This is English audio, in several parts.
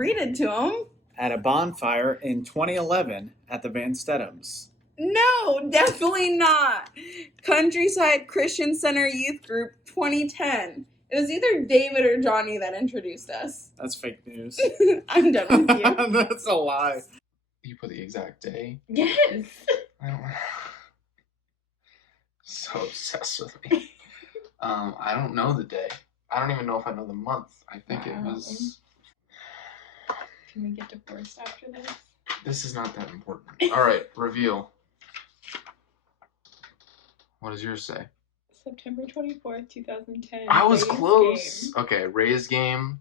Read it to him. At a bonfire in 2011 at the Van Stettums. No, definitely not. Countryside Christian Center Youth Group 2010. It was either David or Johnny that introduced us. That's fake news. I'm done with you. That's a lie. You put the exact day? Yes. I don't know. So obsessed with me. I don't know the day. I don't even know if I know the month. I think it was... Can we get divorced after this? This is not that important. All right, reveal. What does yours say? September 24th, 2010. I was Rays close. game. Okay, Rays game,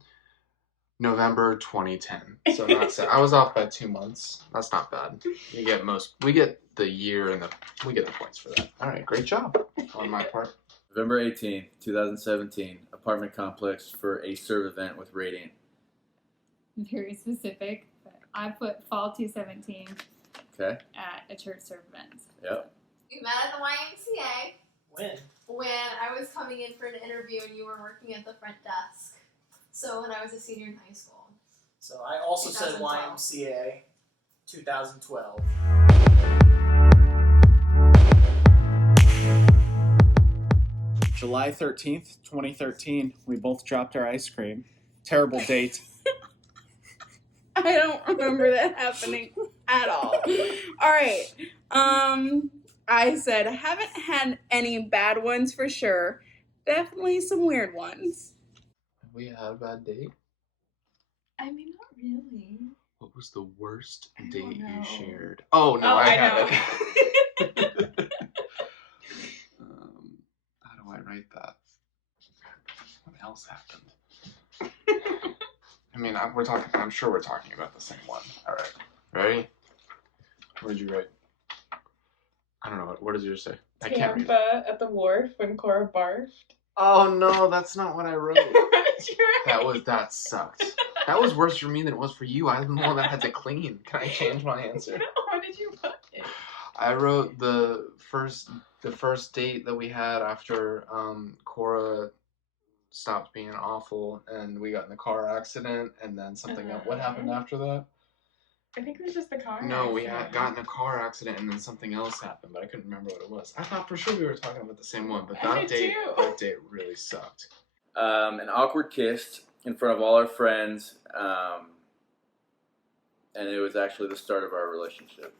November 2010. So not sad. I was off by 2 months. That's not bad. We get the year and we get the points for that. All right, great job on my part. November 18th, 2017, apartment complex for a serve event with Radiant. Very specific, but I put fall 2017 Okay. at a church serve event. Yep. We met at the YMCA. When? When I was coming in for an interview and you were working at the front desk. So when I was a senior in high school. So I also said 2012. YMCA, 2012. July 13th, 2013, we both dropped our ice cream. Terrible date. I don't remember that happening at all. All right. I said, I haven't had any bad ones for sure. Definitely some weird ones. Have we had a bad date? I mean, not really. What was the worst I don't date you know. shared? Oh, no, Oh, I I have know. it. How do I write that? What else happened? I mean, I'm sure we're talking about the same one. All right. Ready? What did you write? I don't know. What does yours say? I can't read. Tampa at the wharf when Cora barfed. Oh, no, that's not what I wrote. What did you write? That sucked. That was worse for me than it was for you. I'm the one that had to clean. Can I change my answer? No, what did you put? I wrote the first date that we had after Cora stopped being awful and we got in the car accident and then something else. What happened after that? I think it was just the car. No, we accident. had got in a car accident and then something else happened, but I couldn't remember what it was. I thought for sure we were talking about the same one, but I did too. that date really sucked. An awkward kiss in front of all our friends, and it was actually the start of our relationship.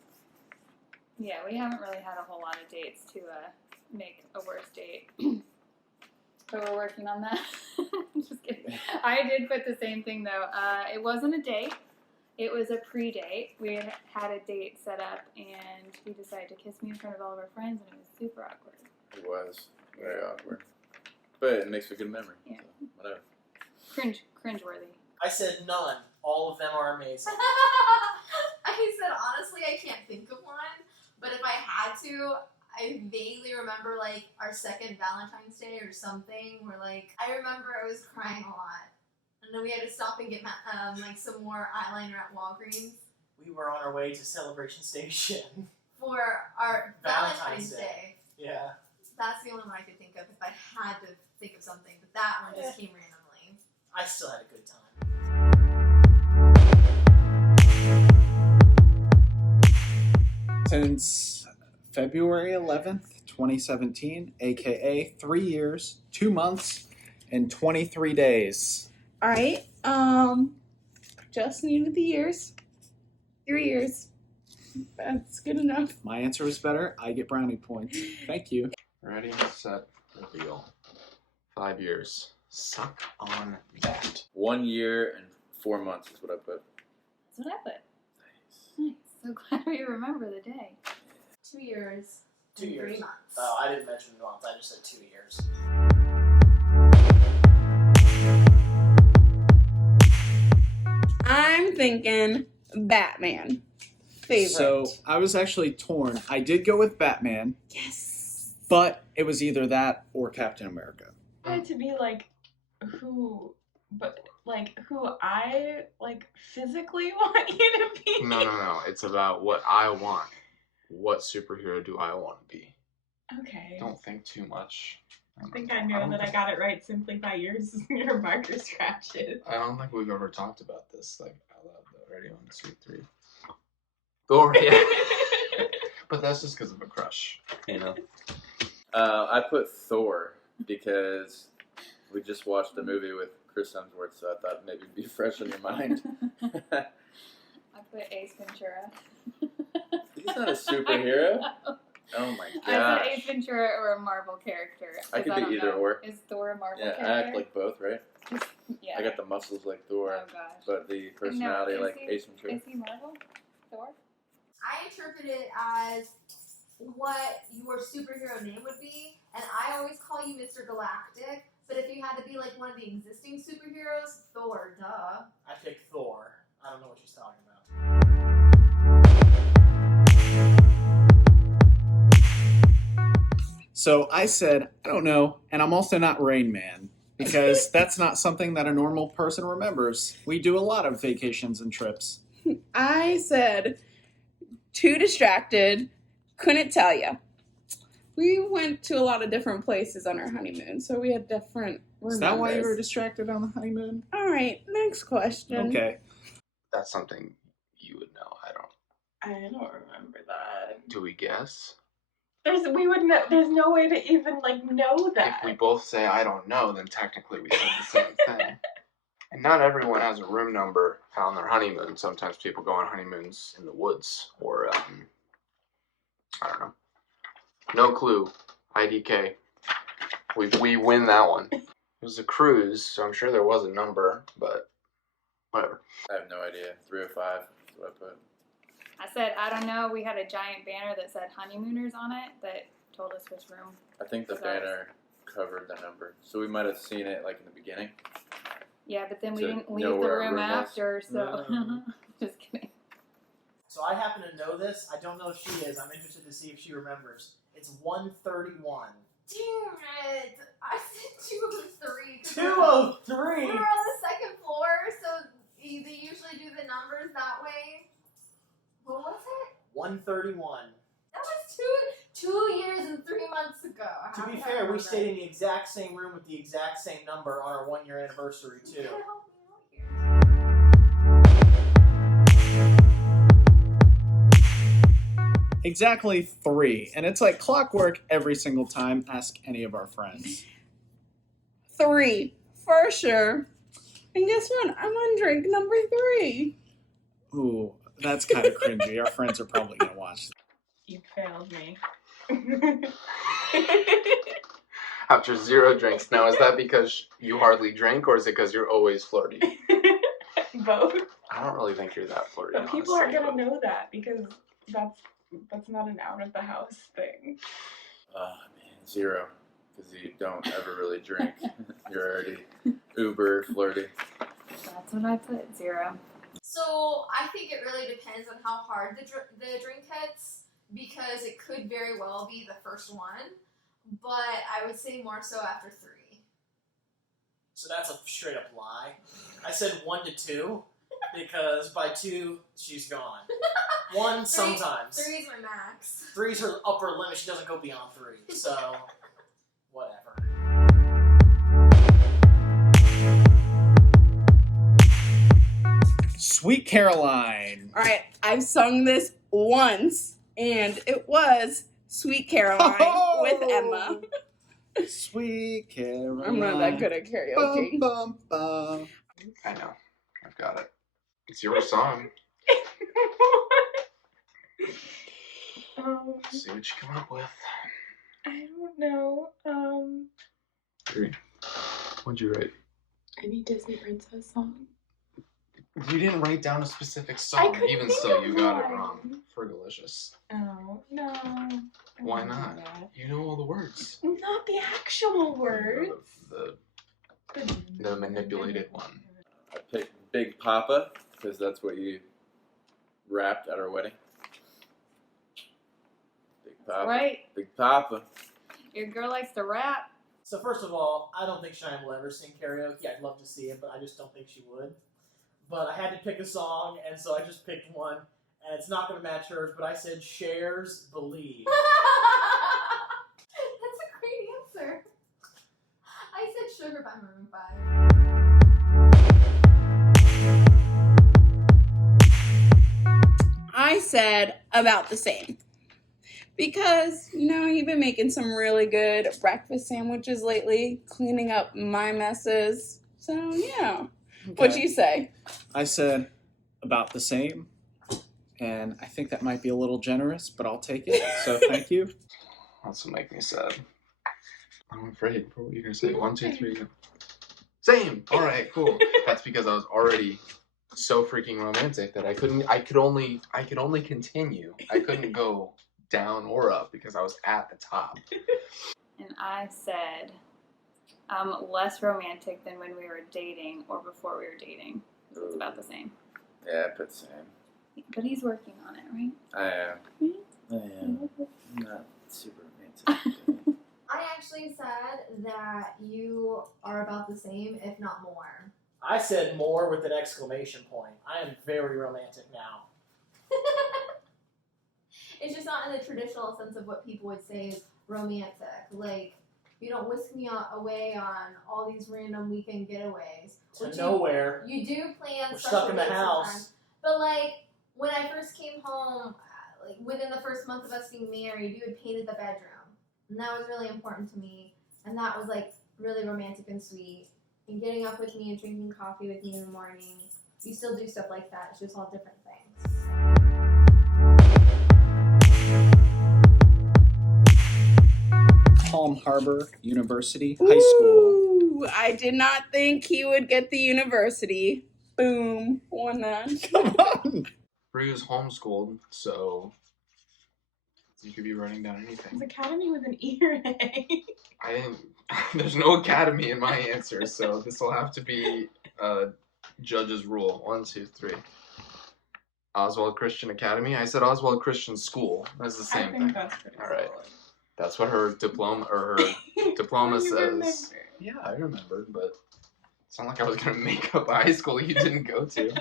Yeah, we haven't really had a whole lot of dates to make a worse date. But we're working on that. Just kidding. I did put the same thing though. It wasn't a date. It was a pre-date. We had a date set up and he decided to kiss me in front of all of our friends and it was super awkward. It was very awkward, but it makes a good memory. Yeah. So, whatever. Cringeworthy. I said none. All of them are amazing. I said, honestly, I can't think of one. But if I had to, I vaguely remember, like, our second Valentine's Day or something where, like, I remember I was crying a lot. And then we had to stop and get, like, some more eyeliner at Walgreens. We were on our way to Celebration Station. For our Valentine's Day. Yeah. That's the only one I could think of if I had to think of something. But that one just came randomly. I still had a good time. Since February 11th, 2017, aka 3 years, 2 months, and 23 days. All right. Just needed the years. 3 years. That's good enough. My answer was better. I get brownie points. Thank you. Ready, set, reveal. 5 years. Suck on that. 1 year and 4 months is what I put. That's what I put. Nice. So glad we remember the day. 2 years. 2 and years. 3 months. Oh, I didn't mention the month. I just said 2 years. I'm thinking Batman. Favorite. So I was actually torn. I did go with Batman, yes. but it was either that or Captain America. I wanted to be like who I like physically want you to be. No. It's about what I want. What superhero do I want to be? Okay. Don't think too much. I think I know that I got it right simply by your marker scratches. I don't think we've ever talked about this. Like, already on Sweet 3. Thor, yeah. But that's just because of a crush, you know? I put Thor because we just watched the movie with Chris Hemsworth, so I thought maybe it'd be fresh in your mind. I put Ace Ventura. He's not a superhero. Oh my I gosh. said Ace Ventura or a Marvel character. I 'cause could be don't either know. or. Is Thor a Marvel Yeah, character? I act like both, right? Yeah. I got the muscles like Thor, Oh gosh. but the personality is like he- Ace Ventura. Is he Marvel? Thor? I interpret it as what your superhero name would be, and I always call you Mr. Galactic. But if you had to be like one of the existing superheroes, Thor, duh. I picked Thor. I don't know what she's talking about. So I said, I don't know, and I'm also not Rain Man, because that's not something that a normal person remembers. We do a lot of vacations and trips. I said, too distracted, couldn't tell you. We went to a lot of different places on our honeymoon, so we had different Is that why you were remembers. distracted on the honeymoon? All right, next question. Okay. That's something you would know. I don't remember that. Do we guess? There's no way to even like know that. If we both say I don't know, then technically we said the same thing. And not everyone has a room number on their honeymoon. Sometimes people go on honeymoons in the woods or, I don't know. No clue. IDK. We win that one. It was a cruise, so I'm sure there was a number, but whatever. I have no idea. 305 is what I put. I said, I don't know. We had a giant banner that said honeymooners on it that told us which room. I think the So- banner covered the number, so we might have seen it like in the beginning. Yeah, but then we To didn't know leave the where our room room was. after, so. Just kidding. So I happen to know this. I don't know if she is. I'm interested to see if she remembers. It's 131. Damn it! I said 203. 203? We were on the second floor, so they usually do the numbers that way. What was it? 131. That was two years and 3 months ago. To How be can I fair, we remember? stayed in the exact same room with the exact same number on our 1 year anniversary You too. gotta help me out here. Exactly 3. And it's like clockwork every single time. Ask any of our friends. 3, for sure. And guess what? I'm on drink number 3. Ooh, that's kind of cringy. Our friends are probably going to watch that. You failed me. After 0 drinks. Now, is that because you hardly drink, or is it because you're always flirty? Both. I don't really think you're that flirty. But people honestly, aren't gonna but- know that because that's not an out of the house thing. Man, 0, because you don't ever really drink. You're already uber flirty. That's what I put, 0. So I think it really depends on how hard the drink hits, because it could very well be the first one, but I would say more so after 3. So that's a straight up lie. I said 1 to 2 because by 2 she's gone. 1 sometimes. 3 is my max. 3's her upper limit. She doesn't go beyond 3. So whatever. Sweet Caroline. All right, I've sung this once, and it was Sweet Caroline with Emma. Sweet Caroline. I'm not that good at karaoke. Bum, bum, bum. I know. I've got it. It's your song. See what you come up with. I don't know. 3. What'd you write? Any Disney princess song? You didn't write down a specific I song. couldn't Even think so, of you got it one. wrong. Fergalicious. Oh no. I Why wouldn't do not? that. You know all the words. Not the actual word. You know the manipulated one. I picked Big Papa, because that's what you rapped at our wedding. Big Papa. Right. Big Papa. Your girl likes to rap. So first of all, I don't think Cheyanne will ever sing karaoke. I'd love to see it, but I just don't think she would. But I had to pick a song, and so I just picked one. And it's not going to match hers, but I said Cher's Believe. That's a great answer. I said Sugar by Maroon 5. said about the same. Because, you've been making some really good breakfast sandwiches lately, cleaning up my messes. So, yeah. What'd you say? I said about the same. And I think that might be a little generous, but I'll take it. So thank you. That's what make me sad. I'm afraid for what you're gonna say. 1, 2, 3, go. Same. All right, cool. That's because I was already so freaking romantic that I could only continue. I couldn't go down or up because I was at the top. And I said, less romantic than when we were dating or before we were dating. So it's about the same. Yeah, I put same. But he's working on it, right? I am. Really? I am. Not super romantic. I actually said that you are about the same, if not more. I said more with an exclamation point. I am very romantic now. It's just not in the traditional sense of what people would say is romantic. Like, you don't whisk me away on all these random weekend getaways. To nowhere. You do plan We're special stuck in the dates house. sometimes. But, like, when I first came home, like, within the first month of us being married, you had painted the bedroom. And that was really important to me. And that was, like, really romantic and sweet. And getting up with me and drinking coffee with me in the morning. You still do stuff like that. It's just all different things. Palm Harbor University High School. Ooh, I did not think he would get the university. Boom. Won that. Come on. Bri was homeschooled, so you could be writing down anything. It's academy with an E or an A. I didn't. There's no academy in my answer, so this will have to be a judge's rule. 1, 2, 3. Oswald Christian Academy. I said Oswald Christian School. That's the same thing. That's pretty All right. solid. That's what her diploma You says. remember. Yeah, I remembered, but it's not like I was gonna make up a high school you didn't go to. And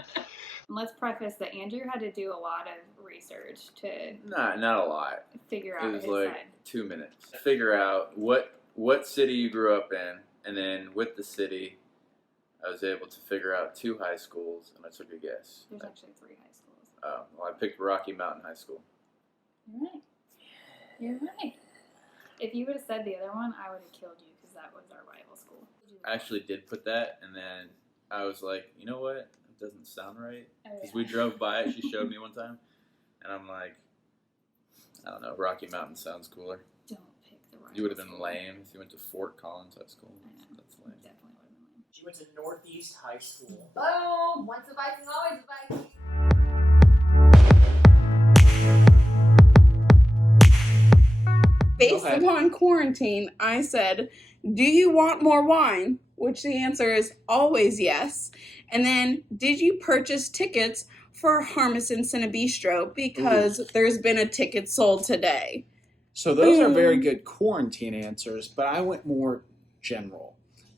let's preface that Andrew had to do a lot of research to Not a lot. figure It out was his like side. 2 minutes. Figure out what city you grew up in, and then with the city, I was able to figure out 2 high schools, and I took a guess. There's actually 3 high schools. Well, I picked Rocky Mountain High School. You're right. You're right. If you would have said the other one, I would have killed you because that was our rival school. I actually did put that, and then I was like, you know what? It doesn't sound right. Because we drove by it. She showed me one time, and I'm like, I don't know. Rocky Mountain sounds cooler. Don't pick the rival You would have been school. lame if you went to Fort Collins High School. Yeah, That's lame. definitely would have been lame. She went to Northeast High School. Boom! Once a Viking, always a Viking. Based Go ahead. upon quarantine, I said, do you want more wine? Which the answer is always yes. And then, did you purchase tickets for Harmeson Cinebistro? Because there's been a ticket sold today. So those are very good quarantine answers, but I went more general.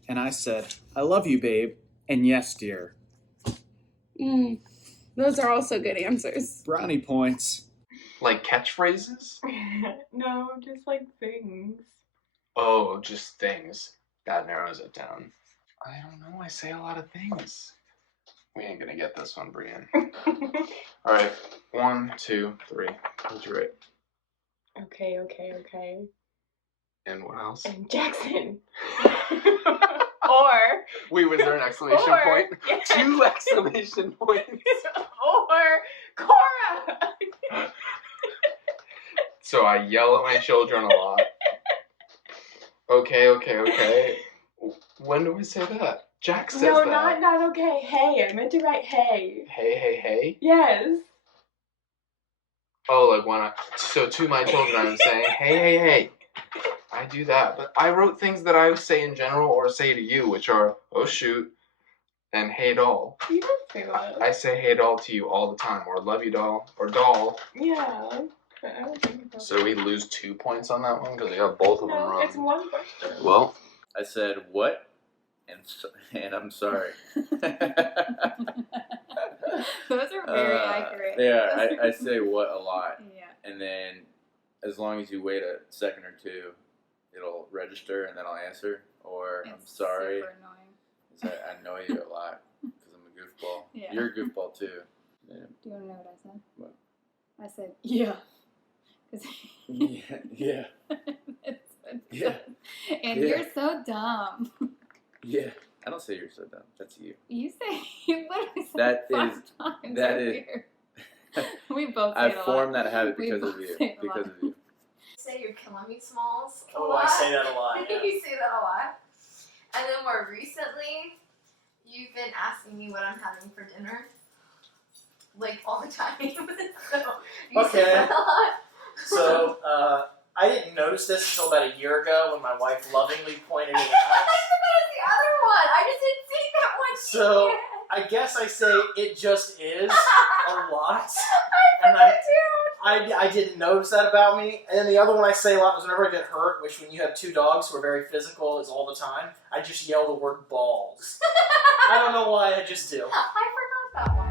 And I said, I love you, babe, and yes, dear. Those are also good answers. Brownie points. Like catchphrases? No, just like things. Oh, just things. That narrows it down. I don't know. I say a lot of things. We ain't gonna get this one, Brian. All right. 1, 2, 3. What'd you write? Okay. And what else? And Jackson. Or Wait, was there an exclamation Or- point? yes. 2 exclamation points. or Cora. So I yell at my children a lot. Okay. When do we say that? Jack says No, that. not okay. Hey, I meant to write hey. Hey. Yes. Oh, like when so to my children I'm saying, hey. I do that. But I wrote things that I say in general or say to you, which are, oh shoot, and hey doll. You don't say that. I say hey doll to you all the time, or love you doll, or doll. Yeah. But I don't think about So we lose 2 points on that one because we got both of them No, wrong. it's one question. Well, I said what? And I'm sorry. Those are very accurate. Yeah, I say what a lot. Yeah. And then as long as you wait a second or two, it'll register and then I'll answer. Or I'm It's sorry. super annoying. 'Cause I annoy you a lot because I'm a goofball. Yeah. You're a goofball too. Yeah. Do you want to know what I said? What? I said, yeah. Yeah. Yeah. And Yeah. you're so dumb. Yeah. I don't say you're so dumb. That's you. You say, you literally said That it 5 is- times that earlier. We both say I've it a lot. formed that habit We because of both you. say it a Because lot. of you. Say you're killing me, Smalls. a Oh, lot. I say that a lot. Yeah. You say that a lot. And then more recently, you've been asking me what I'm having for dinner. Like all the time. So you Okay. say that a lot. So, I didn't notice this until about a year ago when my wife lovingly pointed it I out. thought that was the other one. I just didn't see that one. So, yet. I guess I say it just is a lot. I And forgot too. I didn't notice that about me. And then the other one I say a lot was whenever I get hurt, which when you have 2 dogs who are very physical is all the time, I just yell the word balls. I don't know why, I just do. I forgot that one.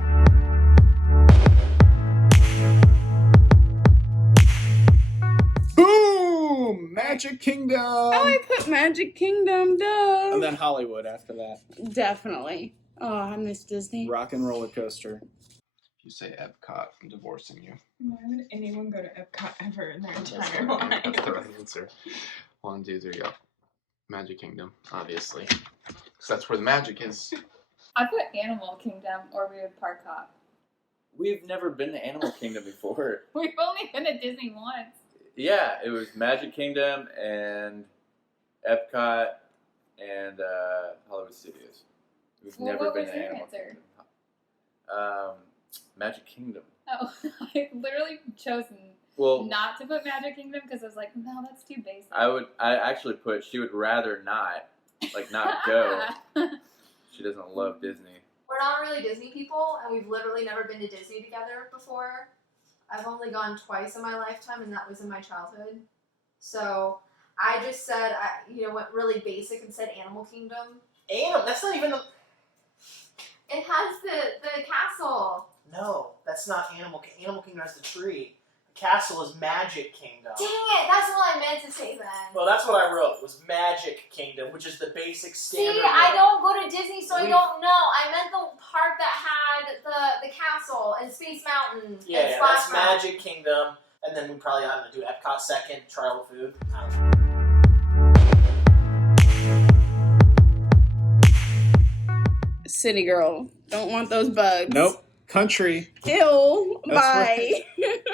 Boom! Magic Kingdom! Oh, I put Magic Kingdom, duh. And then Hollywood after that. Definitely. Oh, I miss Disney. Rock and roller coaster. If you say Epcot, I'm divorcing you. Why would anyone go to Epcot ever in their That's entire the right, life? that's the right answer. 1, 2, 3, go. Magic Kingdom, obviously. Because that's where the magic is. I put Animal Kingdom or we would Park Hop. We've never been to Animal Kingdom before. We've only been to Disney once. Yeah, it was Magic Kingdom and Epcot and Hollywood Studios. We've Well, never what been was to your Animal answer? Kingdom. Magic Kingdom. Oh, I literally chose Well, not to put Magic Kingdom because I was like, no, that's too basic. I actually put she would rather not go. She doesn't love Disney. We're not really Disney people, and we've literally never been to Disney together before. I've only gone twice in my lifetime, and that was in my childhood. So I just said, went really basic and said Animal Kingdom. That's not even the... It has the castle. No, that's not Animal Kingdom. Animal Kingdom has the tree. The castle is Magic Kingdom. Dang it, that's what I meant to say then. Well, that's what I wrote, was Magic Kingdom, which is the basic standard. See, I don't go to Disney, so I We- don't know. I meant the park that had the castle and Space Mountain Yeah, and yeah, Splash that's Mountain. Magic Kingdom. And then we probably I'm gonna do Epcot second, try the food. I don't know. City girl. Don't want those bugs. Nope. Country. Ew. That's Bye.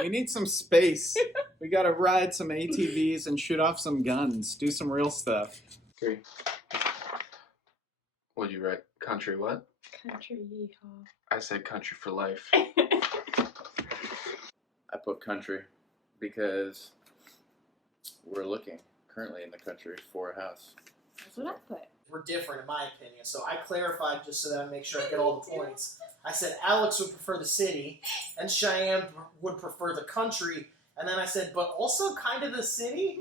We need some space. We gotta ride some ATVs and shoot off some guns. Do some real stuff. 3. What'd you write? Country what? Country yeehaw. I said country for life. I put country because we're looking currently in the country for a house. That's what I put. We're different in my opinion, so I clarified just so that I make sure I get all the points. I said Alex would prefer the city, and Cheyanne would prefer the country, and then I said, but also kind of the city?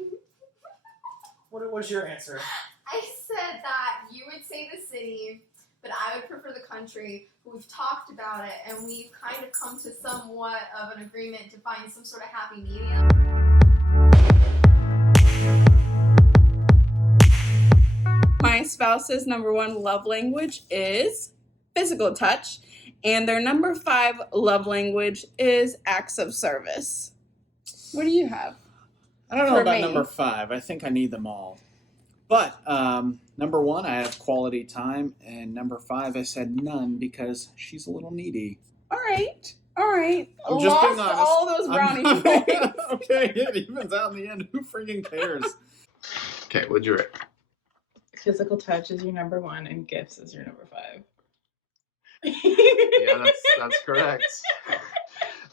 What was your answer? I said that you would say the city, but I would prefer the country. We've talked about it, and we've kind of come to somewhat of an agreement to find some sort of happy medium. My spouse's #1 love language is physical touch, and their #5 love language is acts of service. What do you have? I don't know For about me. number 5. I think I need them all. But #1, I have quality time, and #5, I said none because she's a little needy. All right. I'm just being Lost honest. all those brownie I'm- points. Okay, it evens out in the end. Who freaking cares? Okay, what'd you write? Physical touch is your #1 and gifts is your #5. Yeah, that's correct.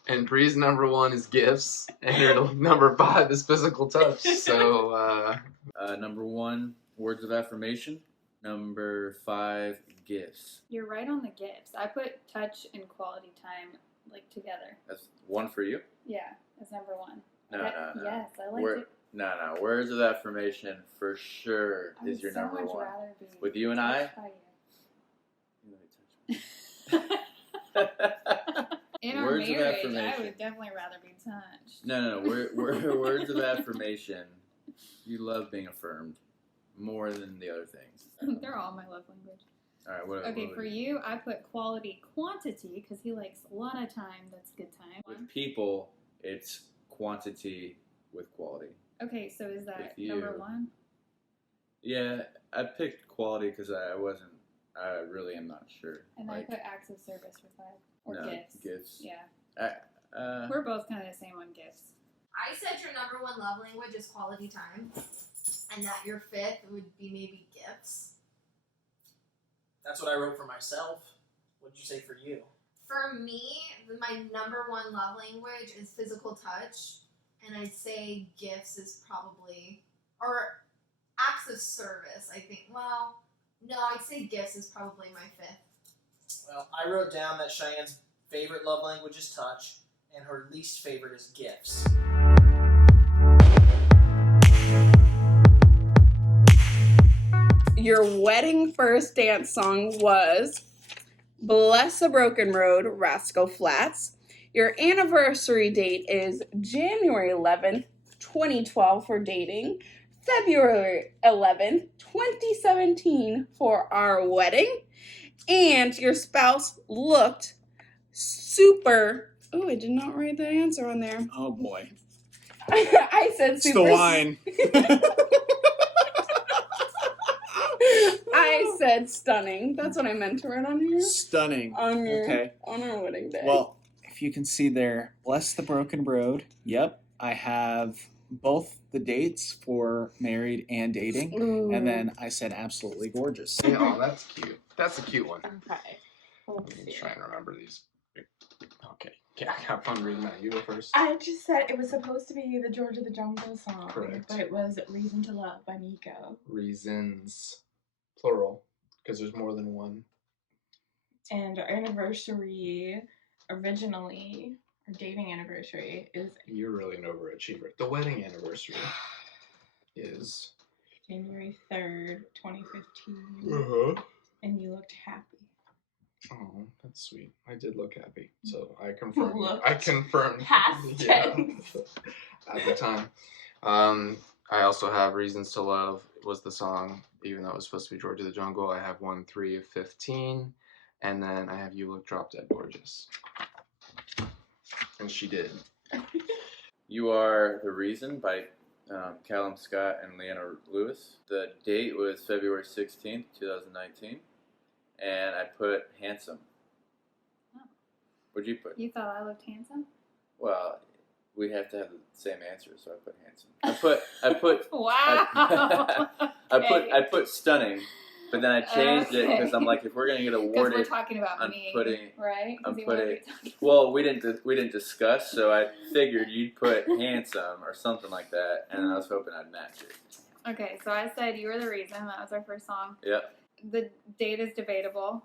And Bree's #1 is gifts, and her #5 is physical touch. So, #1, words of affirmation. #5, gifts. You're right on the gifts. I put touch and quality time together. That's 1 for you? Yeah, as #1. No. Yes, I like Word- it. No. Words of affirmation for sure I would is your so much #1. rather be With you and I? touched by You let me touch you. In our Words of marriage, I affirmation. would definitely rather be touched. No. Words of affirmation. You love being affirmed more than the other things. They're all my love language. All right. What? Okay, what for would you, I put quality quantity because he likes a lot of time. That's good time. with people It's quantity with quality. Okay, so is that With you. number one? Yeah, I picked quality because I really am not sure. And I put acts of service with that. Or No, gifts. gifts. Yeah. We're both kind of the same on gifts. I said your number one love language is quality time, and that your fifth would be maybe gifts. That's what I wrote for myself. What did you say for you? For me, my number one love language is physical touch, and I'd say gifts is probably, or acts of service, I think. Well, no, I'd say gifts is probably my fifth. Well, I wrote down that Cheyenne's favorite love language is touch, and her least favorite is gifts. Your wedding first dance song was Bless a Broken Road, Rascal Flatts. Your anniversary date is January 11th, 2012 for dating, February 11th, 2017 for our wedding, and your spouse looked super... Oh, I did not write the answer on there. Oh boy. I said It's super... the wine. I said stunning. That's what I meant to write on here. Stunning. On your, Okay. on our wedding day. Well, if you can see there, Bless the Broken Road. Yep. I have both the dates for married and dating. Ooh. And then I said absolutely gorgeous. Oh, that's cute. That's a cute one. Okay. Let me try and remember these. Okay. Yeah, have fun reading that. You go first. I just said it was supposed to be the George of the Jungle song, Correct. but it was Reason to Love by Nico. Reasons. Plural. Because there's more than one. And our anniversary, originally, our dating anniversary, is You're really an overachiever. The wedding anniversary is... January 3rd, 2015. Uh-huh. And you looked happy. Oh, that's sweet. I did look happy. So I confirmed. Looked I confirmed. past tense. At the time. I also have Reasons to Love was the song, even though it was supposed to be George of the Jungle. I have 1-3 of 15. And then I have You Look Drop Dead Gorgeous. And she did. You Are the Reason by Callum Scott and Leanna Lewis. The date was February 16th, 2019. And I put handsome. Oh. What'd you put? You thought I looked handsome? Well, we have to have the same answer, so I put handsome. I put Wow. I put stunning, but then I changed it because I'm like, if we're gonna get Because awarded, we're talking about I'm me, putting- right? 'Cause I'm you wanna be putting- talking- well, we didn't discuss, so I figured you'd put handsome or something like that, and I was hoping I'd match it. Okay, so I said You Were the Reason. That was our first song. Yep, The date is debatable,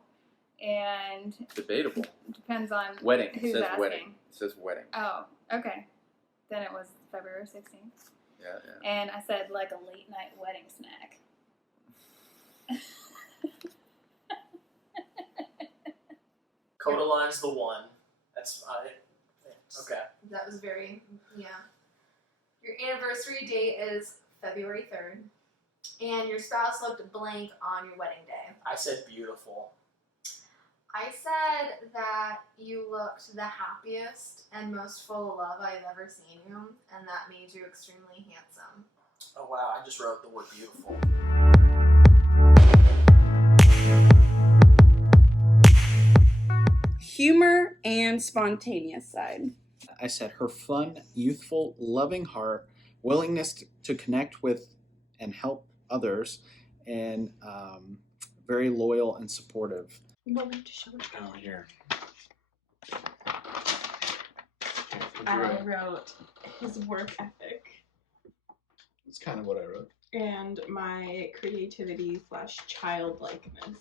and debatable. depends on Wedding. It who's says asking. wedding. It says wedding. Oh, okay. Then it was February 16th. Yeah. And I said like a late night wedding snack. Codaline's the one. That's okay. That was very, yeah. Your anniversary date is February 3rd. And your spouse looked blank on your wedding day. I said beautiful. I said that you looked the happiest and most full of love I've ever seen you, and that made you extremely handsome. Oh wow, I just wrote the word beautiful. Humor and spontaneous side. I said her fun, youthful, loving heart, willingness to connect with and help others, and very loyal and supportive. What would you show it? Oh, here. I wrote his work ethic That's kind of what I wrote. and my creativity / childlikeness.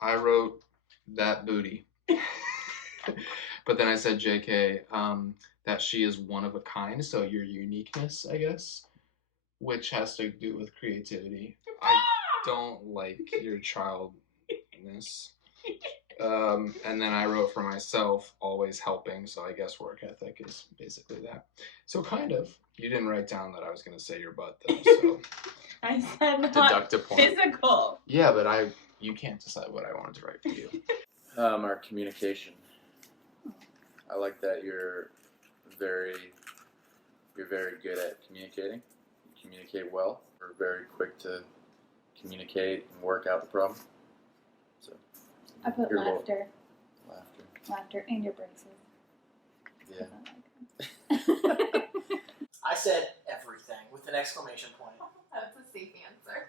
I wrote that booty. But then I said, JK, that she is one of a kind, so your uniqueness, I guess, which has to do with creativity. I don't like your childness. And then I wrote for myself, always helping, so I guess work ethic is basically that. So kind of. You didn't write down that I was going to say your butt, though, so I said not deduct a point. physical. Yeah, but you can't decide what I wanted to write for you. Our communication. I like that you're very good at communicating. You communicate well. We're very quick to communicate and work out the problem. So I put you're laughter. Laughter. In your braces. Yeah. I said everything with an exclamation point. That's a safe answer.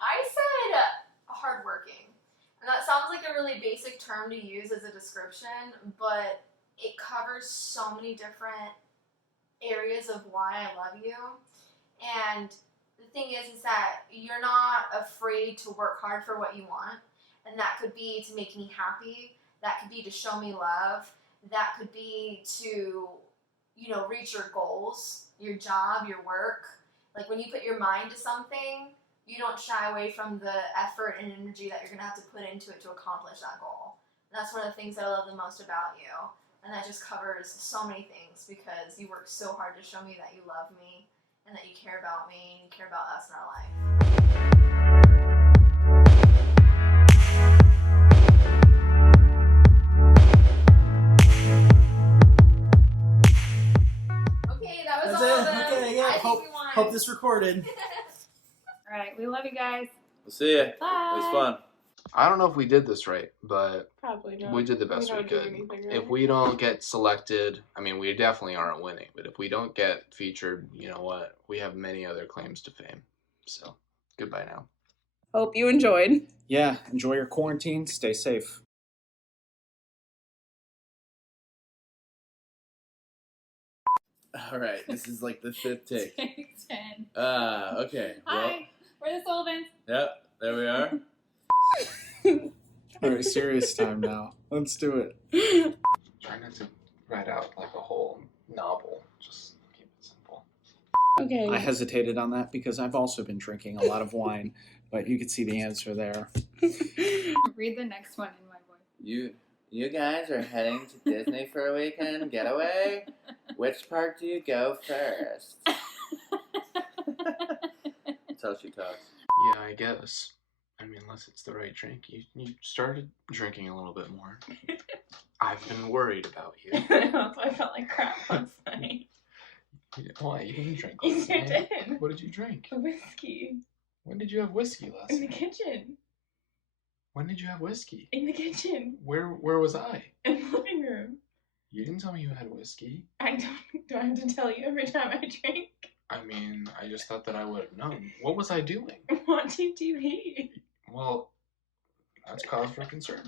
I said hardworking. And that sounds like a really basic term to use as a description, but it covers so many different areas of why I love you. And the thing is that you're not afraid to work hard for what you want. And that could be to make me happy. That could be to show me love. That could be to, you know, reach your goals, your job, your work. Like when you put your mind to something, you don't shy away from the effort and energy that you're going to have to put into it to accomplish that goal. And that's one of the things that I love the most about you. And that just covers so many things because you work so hard to show me that you love me and that you care about me and you care about us in our life. Okay, that was That's all it. of them. Okay, yeah. I think Hope, we won. hope this recorded. All right, we love you guys. We'll see ya. Bye. It was fun. I don't know if we did this right, but Probably not. we did the best we don't do could. anything If right. we don't get selected, I mean, we definitely aren't winning, but if we don't get featured, you know what? We have many other claims to fame. So, goodbye now. Hope you enjoyed. Yeah, enjoy your quarantine. Stay safe. All right, this is like the 5th take. Take 10. Okay. Well, Hi, we're the Sullivans. yep, there we are. All right, serious time now. Let's do it. Try not to write out like a whole novel. Just keep it simple. Okay. I hesitated on that because I've also been drinking a lot of wine, but you could see the answer there. Read the next one in my voice. You guys are heading to Disney for a weekend getaway? Which park do you go first? That's how she talks. Yeah, I guess. I mean, unless it's the right drink. You started drinking a little bit more. I've been worried about you. That's why I felt like crap last night. Why? You didn't drink You last night. did. What did you drink? A whiskey. When did you have whiskey last In the night? kitchen. When did you have whiskey? In the kitchen. Where was I? In the living room. You didn't tell me you had whiskey. I don't. Do I have to tell you every time I drink? I mean, I just thought that I would have known. What was I doing? Watching TV. Well, that's cause for concern.